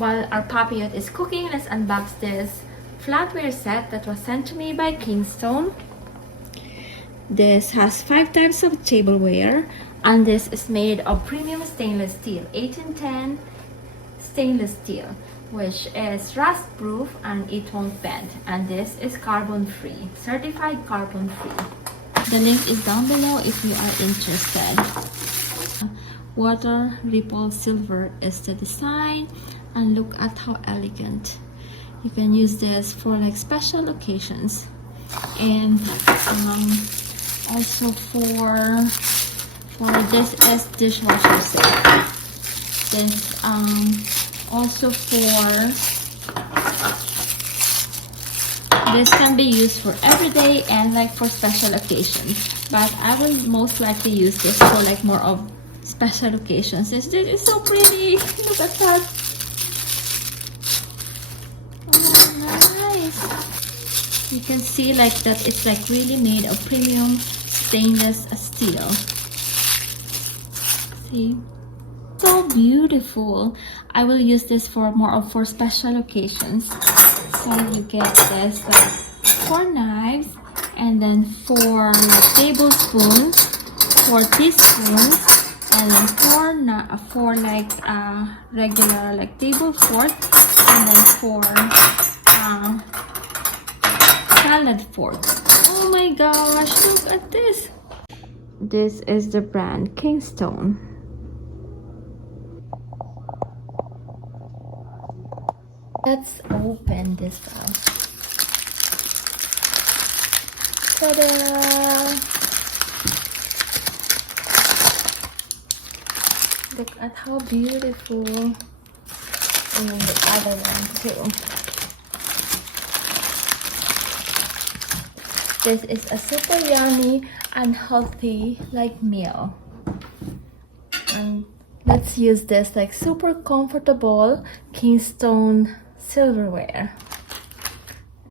while our papillon is cooking, let's unbox this flatware set that was sent to me by Kingstone. This has 5 types of tableware, and this is made of premium stainless steel, 1810 stainless steel, which is rust proof and it won't bend, and this is carbon free, certified carbon free. The link is down below if you are interested. Water ripple silver is the design, and look at how elegant. You can use this for like special occasions, and also for this is dishwasher set. This also for this can be used for everyday and like for special occasions, but I will most likely use this for like more of special occasions. This is so pretty. Look at that. Oh, nice. You can see like that it's like really made of premium stainless steel. See, so beautiful. I will use this for more of for special occasions. So you get this like 4 knives, and then 4 like tablespoons, 4 teaspoons, and then 4 like regular like table fork, and then 4 salad fork. Oh my gosh, look at this. This is the brand Kingstone. Let's open this up. Ta-da! Look at how beautiful. And the other one too. This is a super yummy and healthy like meal. And let's use this like super comfortable Kingstone Silverware.